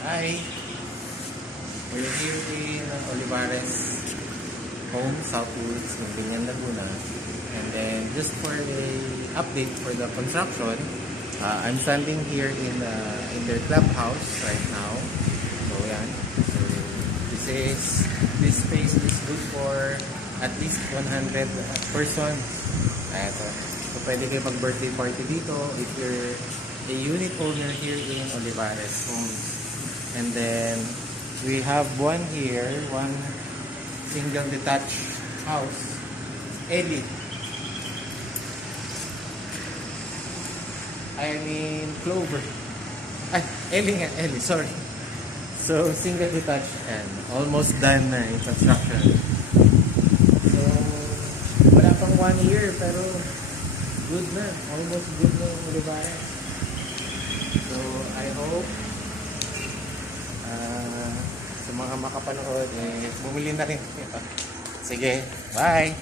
Hi! We're here in Olivares home, Southwoods, Binyan, Laguna. And then just for the update for the construction, I'm standing here in their clubhouse right now. So yan. So this space is good for at least 100 persons. So pwede kayo mag-birthday party dito if you're a unit owner here in Olivares Homes. And then we have one here, one single detached house. Ellie. I mean Clover. Ay, Ellie nga, Ellie, sorry. So single detached and almost done na in construction. So wala pang 1 year pero good na, almost good na yung Olivares. So I hope sa mga makapanood bumili na rin. Sige, bye.